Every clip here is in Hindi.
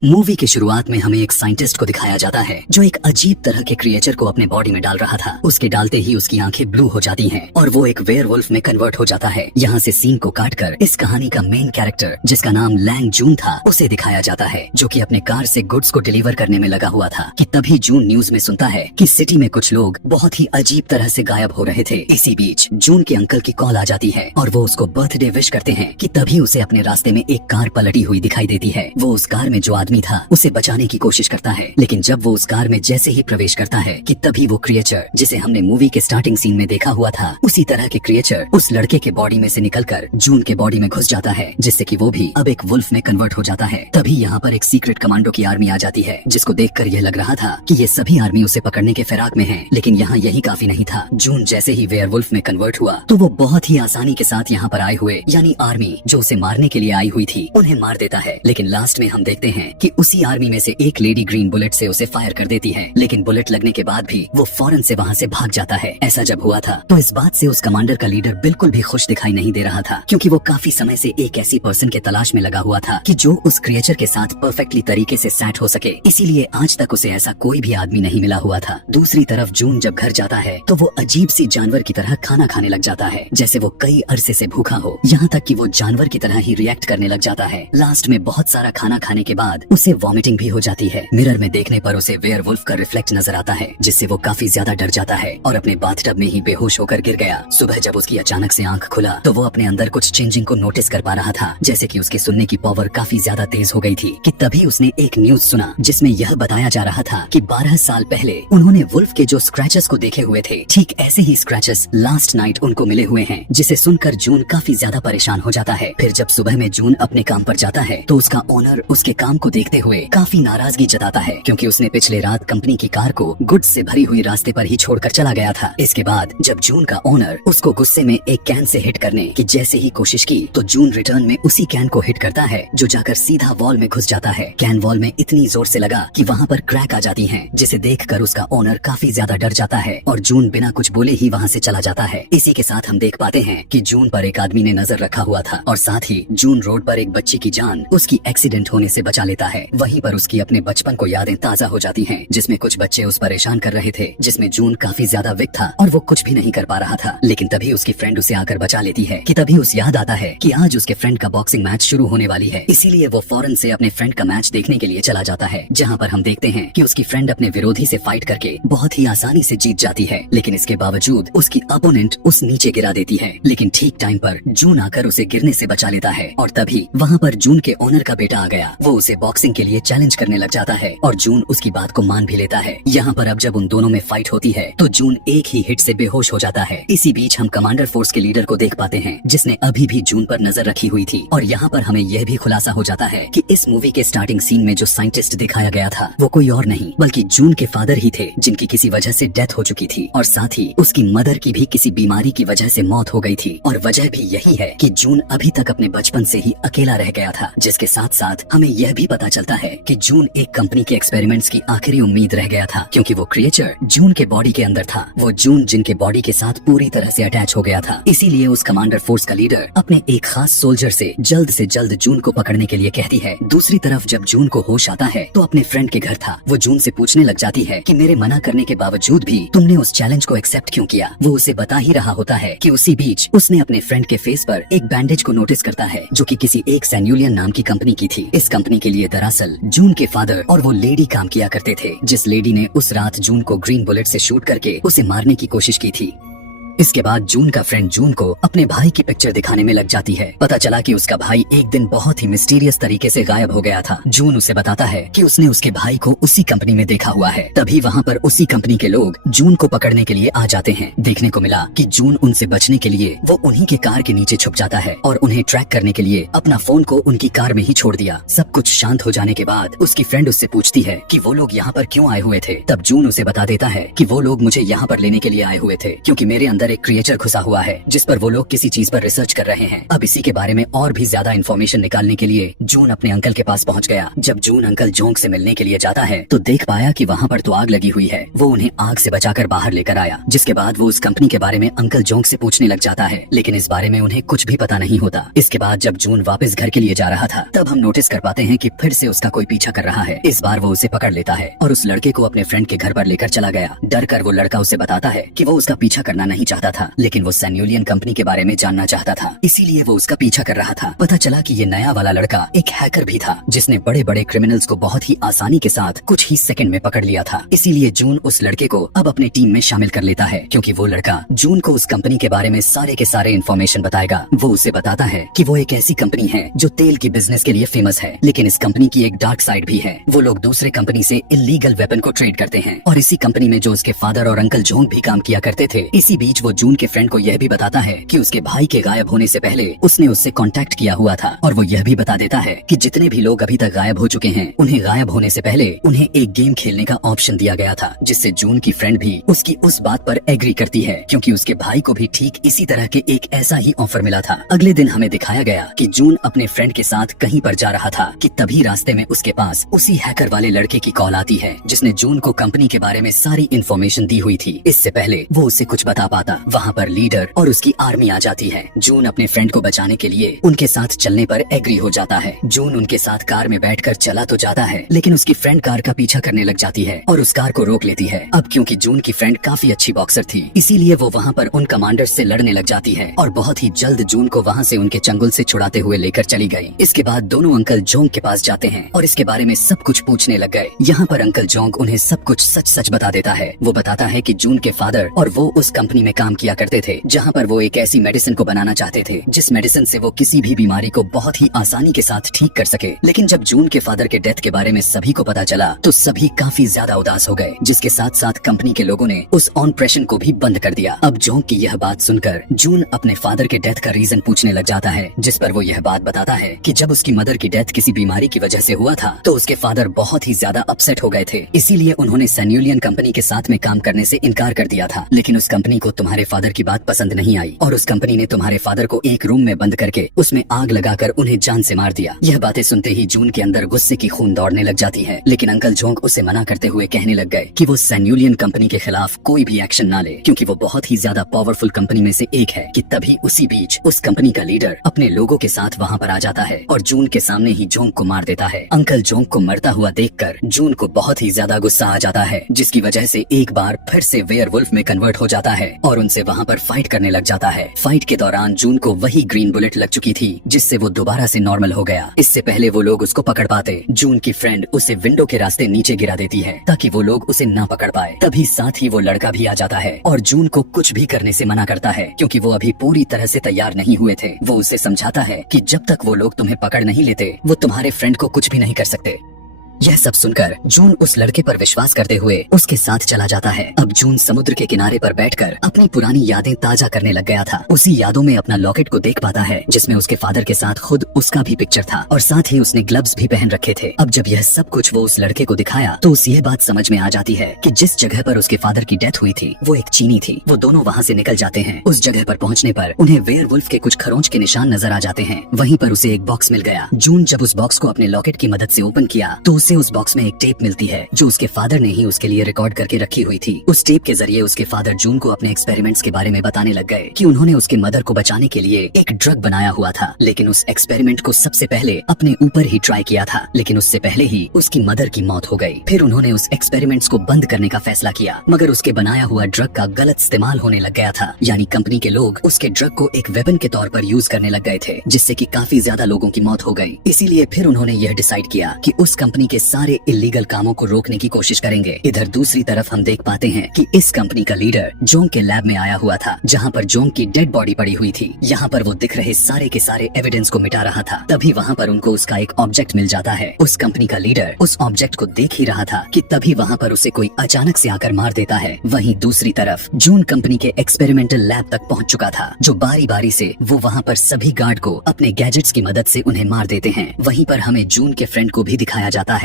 मूवी की शुरुआत में हमें एक साइंटिस्ट को दिखाया जाता है जो एक अजीब तरह के क्रिएचर को अपने बॉडी में डाल रहा था। उसके डालते ही उसकी आंखें ब्लू हो जाती हैं और वो एक वेयरवुल्फ में कन्वर्ट हो जाता है। यहाँ से सीन को काटकर इस कहानी का मेन कैरेक्टर जिसका नाम लैंग जून था उसे दिखाया जाता है, जो कि अपने कार से गुड्स को डिलीवर करने में लगा हुआ था कि तभी जून न्यूज में सुनता है कि सिटी में कुछ लोग बहुत ही अजीब तरह से गायब हो रहे थे। इसी बीच जून के अंकल की कॉल आ जाती है और वो उसको बर्थडे विश करते हैं कि तभी उसे अपने रास्ते में एक कार पलटी हुई दिखाई देती है। वो उस कार में जो आदमी था उसे बचाने की कोशिश करता है, लेकिन जब वो उस कार में जैसे ही प्रवेश करता है कि तभी वो क्रिएचर जिसे हमने मूवी के स्टार्टिंग सीन में देखा हुआ था उसी तरह के क्रिएचर उस लड़के के बॉडी में से निकलकर जून के बॉडी में घुस जाता है, जिससे कि वो भी अब एक वुल्फ में कन्वर्ट हो जाता है। तभी यहाँ पर एक सीक्रेट कमांडो की आर्मी आ जाती है, जिसको देखकर यह लग रहा था कि ये सभी आर्मी उसे पकड़ने के फिराक में है, लेकिन यहाँ यही काफी नहीं था। जून जैसे ही वेयरवुल्फ में कन्वर्ट हुआ तो वो बहुत ही आसानी के साथ यहाँ पर आए हुए यानी आर्मी जो उसे मारने के लिए आई हुई थी उन्हें मार देता है। लेकिन लास्ट में हम देखते हैं कि उसी आर्मी में से एक लेडी ग्रीन बुलेट से उसे फायर कर देती है, लेकिन बुलेट लगने के बाद भी वो फौरन से वहाँ से भाग जाता है। ऐसा जब हुआ था तो इस बात से उस कमांडर का लीडर बिल्कुल भी खुश दिखाई नहीं दे रहा था, क्योंकि वो काफी समय से एक ऐसी पर्सन के तलाश में लगा हुआ था कि जो उस क्रिएचर के साथ परफेक्टली तरीके से सेट हो सके, इसीलिए आज तक उसे ऐसा कोई भी आदमी नहीं मिला हुआ था। दूसरी तरफ जून जब घर जाता है तो वो अजीब सी जानवर की तरह खाना खाने लग जाता है, जैसे वो कई अरसे से भूखा हो, यहाँ तक कि वो जानवर की तरह ही रिएक्ट करने लग जाता है। लास्ट में बहुत सारा खाना खाने के बाद उसे वॉमिटिंग भी हो जाती है। मिरर में देखने पर उसे वेयरवुल्फ का रिफ्लेक्ट नजर आता है, जिससे वो काफी ज्यादा डर जाता है और अपने बाथटब में ही बेहोश होकर गिर गया। सुबह जब उसकी अचानक से आंख खुला तो वो अपने अंदर कुछ चेंजिंग को नोटिस कर पा रहा था, जैसे कि उसके सुनने की पावर काफी ज्यादा तेज हो गई थी कि तभी उसने एक न्यूज सुना जिसमें यह बताया जा रहा था कि 12 साल पहले उन्होंने वुल्फ के जो स्क्रैचेस को देखे हुए थे, ठीक ऐसे ही स्क्रैचेस लास्ट नाइट उनको मिले हुए हैं, जिसे सुनकर जून काफी ज्यादा परेशान हो जाता है। फिर जब सुबह में जून अपने काम पर जाता है तो उसका ओनर उसके काम को देखते हुए काफी नाराजगी जताता है, क्योंकि उसने पिछले रात कंपनी की कार को गुड्स से भरी हुई रास्ते पर ही छोड़कर चला गया था। इसके बाद जब जून का ओनर उसको गुस्से में एक कैन से हिट करने की जैसे ही कोशिश की तो जून रिटर्न में उसी कैन को हिट करता है, जो जाकर सीधा वॉल में घुस जाता है। कैन वॉल में इतनी जोर से लगा कि वहाँ पर क्रैक आ जाती है, जिसे देखकर उसका ओनर काफी ज्यादा डर जाता है और जून बिना कुछ बोले ही वहाँ से चला जाता है। इसी के साथ हम देख पाते हैं कि जून पर एक आदमी ने नजर रखा हुआ था और साथ ही जून रोड पर एक बच्ची की जान उसकी एक्सीडेंट होने से बचा लेता है। वहीं पर उसकी अपने बचपन को यादें ताजा हो जाती हैं, जिसमें कुछ बच्चे उस परेशान कर रहे थे, जिसमें जून काफी ज्यादा वीक था और वो कुछ भी नहीं कर पा रहा था। लेकिन तभी उसकी फ्रेंड उसे आकर बचा लेती है कि तभी उसे याद आता है कि आज उसके फ्रेंड का बॉक्सिंग मैच शुरू होने वाली है, इसीलिए वो फौरन से अपने फ्रेंड का मैच देखने के लिए चला जाता है, जहाँ पर हम देखते हैं कि उसकी फ्रेंड अपने विरोधी से फाइट करके बहुत ही आसानी से जीत जाती है। लेकिन इसके बावजूद उसकी अपोनेंट उस नीचे गिरा देती है, लेकिन ठीक टाइम पर जून आकर उसे गिरने से बचा लेता है और तभी वहाँ पर जून के ओनर का बेटा आ गया। वो उसे बॉक्सिंग के लिए चैलेंज करने लग जाता है और जून उसकी बात को मान भी लेता है। यहाँ पर अब जब उन दोनों में फाइट होती है तो जून एक ही हिट से बेहोश हो जाता है। इसी बीच हम कमांडर फोर्स के लीडर को देख पाते हैं, जिसने अभी भी जून पर नजर रखी हुई थी और यहाँ पर हमें यह भी खुलासा हो जाता है कि इस मूवी के स्टार्टिंग सीन में जो साइंटिस्ट दिखाया गया था वो कोई और नहीं बल्कि जून के फादर ही थे, जिनकी किसी वजह से डेथ हो चुकी थी और साथ ही उसकी मदर की भी किसी बीमारी की वजह से मौत हो गई थी। और वजह भी यही है कि जून अभी तक अपने बचपन से ही अकेला रह गया था, जिसके साथ साथ हमें यह भी पता चलता है कि जून एक कंपनी के एक्सपेरिमेंट्स की आखिरी उम्मीद रह गया था, क्योंकि वो क्रिएचर जून के बॉडी के अंदर था। वो जून जिनके बॉडी के साथ पूरी तरह से अटैच हो गया था। इसीलिए उस कमांडर फोर्स का लीडर अपने एक खास सोल्जर से जल्द जून को पकड़ने के लिए कहती है। दूसरी तरफ जब जून को होश आता है तो अपने फ्रेंड के घर था। वो जून से पूछने लग जाती है कि मेरे मना करने के बावजूद भी तुमने उस चैलेंज को एक्सेप्ट क्यों किया। वो उसे बता ही रहा होता है कि उसी बीच उसने अपने फ्रेंड के फेस पर एक बैंडेज को नोटिस करता है, जो कि किसी एक सैन्यूलियन नाम की कंपनी की थी। इस कंपनी के लिए दरअसल जून के फादर और वो लेडी काम किया करते थे, जिस लेडी ने उस रात जून को ग्रीन बुलेट से शूट करके उसे मारने की कोशिश की थी। इसके बाद जून का फ्रेंड जून को अपने भाई की पिक्चर दिखाने में लग जाती है। पता चला कि उसका भाई एक दिन बहुत ही मिस्टीरियस तरीके से गायब हो गया था। जून उसे बताता है कि उसने उसके भाई को उसी कंपनी में देखा हुआ है। तभी वहाँ पर उसी कंपनी के लोग जून को पकड़ने के लिए आ जाते हैं। देखने को मिला कि जून उनसे बचने के लिए वो उन्हीं के कार के नीचे छुप जाता है और उन्हें ट्रैक करने के लिए अपना फोन को उनकी कार में ही छोड़ दिया। सब कुछ शांत हो जाने के बाद उसकी फ्रेंड उससे पूछती है कि वो लोग यहाँ पर क्यों आए हुए थे। तब जून उसे बता देता है कि वो लोग मुझे यहाँ पर लेने के लिए आए हुए थे, क्योंकि मेरे अंदर अंदर एक क्रिएचर घुसा हुआ है जिस पर वो लोग किसी चीज पर रिसर्च कर रहे हैं। अब इसी के बारे में और भी ज्यादा इन्फॉर्मेशन निकालने के लिए जून अपने अंकल के पास पहुंच गया। जब जून अंकल जोंग से मिलने के लिए जाता है तो देख पाया कि वहाँ पर तो आग लगी हुई है। वो उन्हें आग से बचाकर बाहर लेकर आया, जिसके बाद वो उस कंपनी के बारे में अंकल जोंग से पूछने लग जाता है, लेकिन इस बारे में उन्हें कुछ भी पता नहीं होता। इसके बाद जब जून वापस घर के लिए जा रहा था तब हम नोटिस कर पाते हैं कि फिर से उसका कोई पीछा कर रहा है। इस बार वो उसे पकड़ लेता है और उस लड़के को अपने फ्रेंड के घर पर लेकर चला गया। डर कर वो लड़का उसे बताता है कि वो उसका पीछा करना नहीं चाहता था, लेकिन वो सैन्यूलियन कंपनी के बारे में जानना चाहता था, इसीलिए वो उसका पीछा कर रहा था। पता चला कि ये नया वाला लड़का एक हैकर भी था जिसने बड़े बड़े क्रिमिनल्स को बहुत ही आसानी के साथ कुछ ही सेकंड में पकड़ लिया था। इसीलिए जून उस लड़के को अब अपने टीम में शामिल कर लेता है, क्योंकि वो लड़का जून को उस कंपनी के बारे में सारे के सारे इन्फॉर्मेशन बताएगा। वो उसे बताता है कि वो एक ऐसी कंपनी है जो तेल की बिजनेस के लिए फेमस है, लेकिन इस कंपनी की एक डार्क साइड भी है। वो लोग दूसरे कंपनी से इलीगल वेपन को ट्रेड करते हैं और इसी कंपनी में जो उसके फादर और अंकल जोंग भी काम किया करते थे। इसी बीच वो जून के फ्रेंड को यह भी बताता है कि उसके भाई के गायब होने से पहले उसने उससे कांटेक्ट किया हुआ था, और वो यह भी बता देता है कि जितने भी लोग अभी तक गायब हो चुके हैं उन्हें गायब होने से पहले उन्हें एक गेम खेलने का ऑप्शन दिया गया था, जिससे जून की फ्रेंड भी उसकी उस बात पर एग्री करती है, क्योंकि उसके भाई को भी ठीक इसी तरह के एक ऐसा ही ऑफर मिला था। अगले दिन हमें दिखाया गया कि जून अपने फ्रेंड के साथ कहीं पर जा रहा था कि तभी रास्ते में उसके पास उसी हैकर वाले लड़के की कॉल आती है जिसने जून को कंपनी के बारे में सारी इन्फॉर्मेशन दी हुई थी। इससे पहले वो उसे कुछ बता पाता, वहाँ पर लीडर और उसकी आर्मी आ जाती है। जून अपने फ्रेंड को बचाने के लिए उनके साथ चलने पर एग्री हो जाता है। जून उनके साथ कार में बैठकर चला तो जाता है, लेकिन उसकी फ्रेंड कार का पीछा करने लग जाती है और उस कार को रोक लेती है। अब क्योंकि जून की फ्रेंड काफी अच्छी बॉक्सर थी, इसीलिए वो वहाँ पर उन कमांडर्स से लड़ने लग जाती है और बहुत ही जल्द जून को वहाँ से उनके चंगुल से छुड़ाते हुए लेकर चली गई। इसके बाद दोनों अंकल जोंग के पास जाते हैं और इसके बारे में सब कुछ पूछने लग गए। यहाँ पर अंकल जोंग उन्हें सब कुछ सच सच बता देता है। वो बताता है कि जून के फादर और वो उस कंपनी में काम किया करते थे जहाँ पर वो एक ऐसी मेडिसिन को बनाना चाहते थे जिस मेडिसिन से वो किसी भी बीमारी को बहुत ही आसानी के साथ ठीक कर सके। लेकिन जब जून के फादर के डेथ के बारे में सभी को पता चला तो सभी काफी ज्यादा उदास हो गए, जिसके साथ साथ कंपनी के लोगों ने उस ऑपरेशन को भी बंद कर दिया। अब जोंग की यह बात सुनकर जून अपने फादर के डेथ का रीजन पूछने लग जाता है, जिस पर वो यह बात बताता है कि जब उसकी मदर की डेथ किसी बीमारी की वजह से हुआ था तो उसके फादर बहुत ही ज्यादा अपसेट हो गए थे, इसीलिए उन्होंने सैन्यूलियन कंपनी के साथ में काम करने से इनकार कर दिया था। लेकिन उस कंपनी को तुम्हारे फादर की बात पसंद नहीं आई और उस कंपनी ने तुम्हारे फादर को एक रूम में बंद करके उसमें आग लगाकर उन्हें जान से मार दिया। यह बातें सुनते ही जून के अंदर गुस्से की खून दौड़ने लग जाती है, लेकिन अंकल जोंग उसे मना करते हुए कहने लग गए कि वो सैन्यूलियन कंपनी के खिलाफ कोई भी एक्शन ना ले, क्योंकि वो बहुत ही ज्यादा पावरफुल कंपनी में से एक है। कि तभी उसी बीच उस कंपनी का लीडर अपने लोगों के साथ वहाँ पर आ जाता है और जून के सामने ही जोंग को मार देता है। अंकल जोंग को मरता हुआ देखकर जून को बहुत ही ज्यादा गुस्सा आ जाता है, जिसकी वजह से एक बार फिर से वेयरवुल्फ में कन्वर्ट हो जाता है और उनसे वहाँ पर फाइट करने लग जाता है। फाइट के दौरान जून को वही ग्रीन बुलेट लग चुकी थी जिससे वो दोबारा से नॉर्मल हो गया। इससे पहले वो लोग उसको पकड़ पाते, जून की फ्रेंड उसे विंडो के रास्ते नीचे गिरा देती है ताकि वो लोग उसे ना पकड़ पाए। तभी साथ ही वो लड़का भी आ जाता है और जून को कुछ भी करने से मना करता है, क्योंकि वो अभी पूरी तरह से तैयार नहीं हुए थे। वो उसे समझाता है कि जब तक वो लोग तुम्हें पकड़ नहीं लेते वो तुम्हारे फ्रेंड को कुछ भी नहीं कर सकते। यह सब सुनकर जून उस लड़के पर विश्वास करते हुए उसके साथ चला जाता है। अब जून समुद्र के किनारे पर बैठकर अपनी पुरानी यादें ताजा करने लग गया था। उसी यादों में अपना लॉकेट को देख पाता है जिसमें उसके फादर के साथ खुद उसका भी पिक्चर था और साथ ही उसने ग्लव्स भी पहन रखे थे। अब जब यह सब कुछ वो उस लड़के को दिखाया तो उसे यह बात समझ में आ जाती है कि जिस जगह पर उसके फादर की डेथ हुई थी वो एक चीनी थी। वो दोनों वहाँ से निकल जाते हैं। उस जगह पर पहुँचने पर उन्हें वेयरवुल्फ के कुछ खरोंच के निशान नजर आ जाते हैं। वहीं पर उसे एक बॉक्स मिल गया। जून जब उस बॉक्स को अपने लॉकेट की मदद से ओपन किया तो उसे उस बॉक्स में एक टेप मिलती है जो उसके फादर ने ही उसके लिए रिकॉर्ड करके रखी हुई थी। उस टेप के जरिए उसके फादर जून को अपने एक्सपेरिमेंट्स के बारे में बताने लग गए कि उन्होंने उसके मदर को बचाने के लिए एक ड्रग बनाया हुआ था, लेकिन उस एक्सपेरिमेंट को सबसे पहले अपने ऊपर ही ट्राई किया था, लेकिन उससे पहले ही उसकी मदर की मौत हो गई। फिर उन्होंने उस एक्सपेरिमेंट्स को बंद करने का फैसला किया, मगर उसके बनाया हुआ ड्रग का गलत इस्तेमाल होने लग गया था। यानी कंपनी के लोग उसके ड्रग को एक वेपन के तौर पर यूज करने लग गए थे, जिससे कि काफी ज्यादा लोगों की मौत हो गई। इसीलिए फिर उन्होंने यह डिसाइड किया कि उस कंपनी के सारे इलीगल कामों को रोकने की कोशिश करेंगे। इधर दूसरी तरफ हम देख पाते हैं कि इस कंपनी का लीडर जोंग के लैब में आया हुआ था, जहाँ पर जोंग की डेड बॉडी पड़ी हुई थी। यहाँ पर वो दिख रहे सारे के सारे एविडेंस को मिटा रहा था। तभी वहाँ पर उनको उसका एक ऑब्जेक्ट मिल जाता है। उस कंपनी का लीडर उस ऑब्जेक्ट को देख ही रहा था कि तभी वहाँ पर उसे कोई अचानक से आकर मार देता है। वहीं दूसरी तरफ जून कंपनी के एक्सपेरिमेंटल लैब तक पहुँच चुका था, जो बारी बारी से वो वहाँ पर सभी गार्ड को अपने गैजेट्स की मदद से उन्हें मार देते हैं। वहीं पर हमें जून के फ्रेंड को भी दिखाया जाता है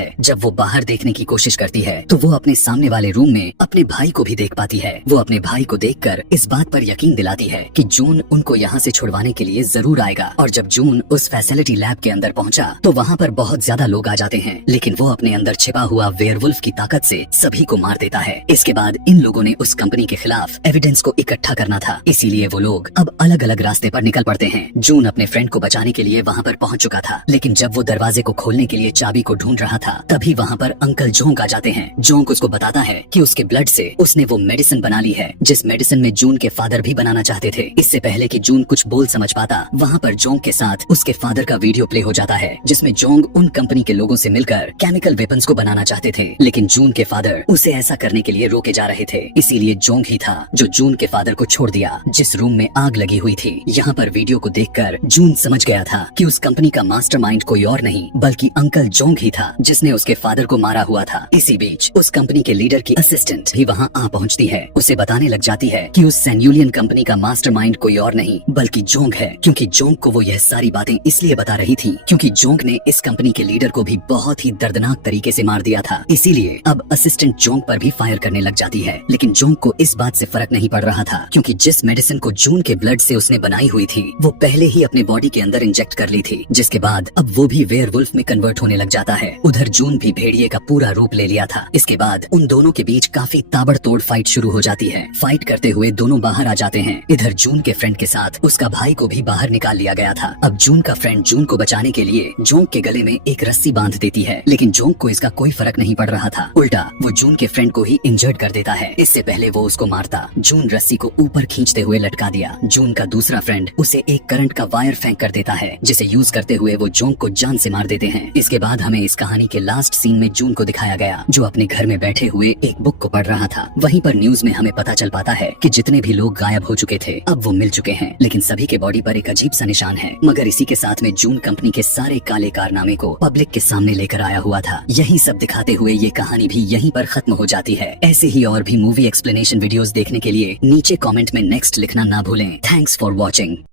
है। जब वो बाहर देखने की कोशिश करती है तो वो अपने सामने वाले रूम में अपने भाई को भी देख पाती है। वो अपने भाई को देखकर इस बात पर यकीन दिलाती है कि जून उनको यहाँ से छुड़वाने के लिए जरूर आएगा। और जब जून उस फैसिलिटी लैब के अंदर पहुंचा तो वहाँ पर बहुत ज्यादा लोग आ जाते हैं, लेकिन वो अपने अंदर छिपा हुआ वेयरवुल्फ की ताकत से सभी को मार देता है। इसके बाद इन लोगों ने उस कंपनी के खिलाफ एविडेंस को इकट्ठा करना था, इसीलिए वो लोग अब अलग अलग रास्ते पर निकल पड़ते हैं। जून अपने फ्रेंड को बचाने के लिए वहाँ पर पहुँच चुका था, लेकिन जब वो दरवाजे को खोलने के लिए चाबी को ढूंढ रहा था तभी वहाँ पर अंकल जोंग आ जाते हैं। जोंग उसको बताता है कि उसके ब्लड से उसने वो मेडिसिन बना ली है जिस मेडिसिन में जून के फादर भी बनाना चाहते थे। इससे पहले कि जून कुछ बोल समझ पाता, वहाँ पर जोंग के साथ उसके फादर का वीडियो प्ले हो जाता है जिसमें जोंग उन कंपनी के लोगों से मिलकर केमिकल वेपन्स को बनाना चाहते थे, लेकिन जून के फादर उसे ऐसा करने के लिए रोके जा रहे थे। इसीलिए जोंग ही था जो जून के फादर को छोड़ दिया जिस रूम में आग लगी हुई थी। यहाँ पर वीडियो को देखकर जून समझ गया था कि उस कंपनी का मास्टरमाइंड कोई और नहीं बल्कि अंकल जोंग ही था जिसने उसके फादर को मारा हुआ था। इसी बीच उस कंपनी के लीडर की असिस्टेंट भी वहाँ आ पहुँचती है। उसे बताने लग जाती है कि उस सैन्यूलियन कंपनी का मास्टरमाइंड कोई और नहीं बल्कि जोंग है, क्योंकि जोंग को वो यह सारी बातें इसलिए बता रही थी क्योंकि जोंग ने इस कंपनी के लीडर को भी बहुत ही दर्दनाक तरीके से मार दिया था। इसीलिए अब असिस्टेंट जोंग पर भी फायर करने लग जाती है, लेकिन जोंग को इस बात से फर्क नहीं पड़ रहा था क्योंकि जिस मेडिसिन को जून के ब्लड से उसने बनाई हुई थी वो पहले ही अपने बॉडी के अंदर इंजेक्ट कर ली थी, जिसके बाद अब वो भी वेयरवुल्फ में कन्वर्ट होने लग जाता है। उधर जून भी भेड़िए का पूरा रूप ले लिया था। इसके बाद उन दोनों के बीच काफी ताबड़तोड़ फाइट शुरू हो जाती है। फाइट करते हुए दोनों बाहर आ जाते हैं। इधर जून के फ्रेंड के साथ उसका भाई को भी बाहर निकाल लिया गया था। अब जून का फ्रेंड जून को बचाने के लिए जोंग के गले में एक रस्सी बांध देती है, लेकिन जोंग को इसका कोई फर्क नहीं पड़ रहा था। उल्टा वो जून के फ्रेंड को ही इंजर्ड कर देता है। इससे पहले वो उसको मारता, जून रस्सी को ऊपर खींचते हुए लटका दिया। जून का दूसरा फ्रेंड उसे एक करंट का वायर फेंक कर देता है जिसे यूज करते हुए वो जोंग को जान से मार देते हैं। इसके बाद हमें इस कहानी के लास्ट सीन में जून को दिखाया गया जो अपने घर में बैठे हुए एक बुक को पढ़ रहा था। वहीं पर न्यूज में हमें पता चल पाता है कि जितने भी लोग गायब हो चुके थे अब वो मिल चुके हैं, लेकिन सभी के बॉडी पर एक अजीब सा निशान है। मगर इसी के साथ में जून कंपनी के सारे काले कारनामे को पब्लिक के सामने लेकर आया हुआ था। यही सब दिखाते हुए ये कहानी भी यहीं पर खत्म हो जाती है। ऐसे ही और भी मूवी एक्सप्लेनेशन वीडियोस देखने के लिए नीचे कमेंट में नेक्स्ट लिखना ना भूलें। Thanks for watching.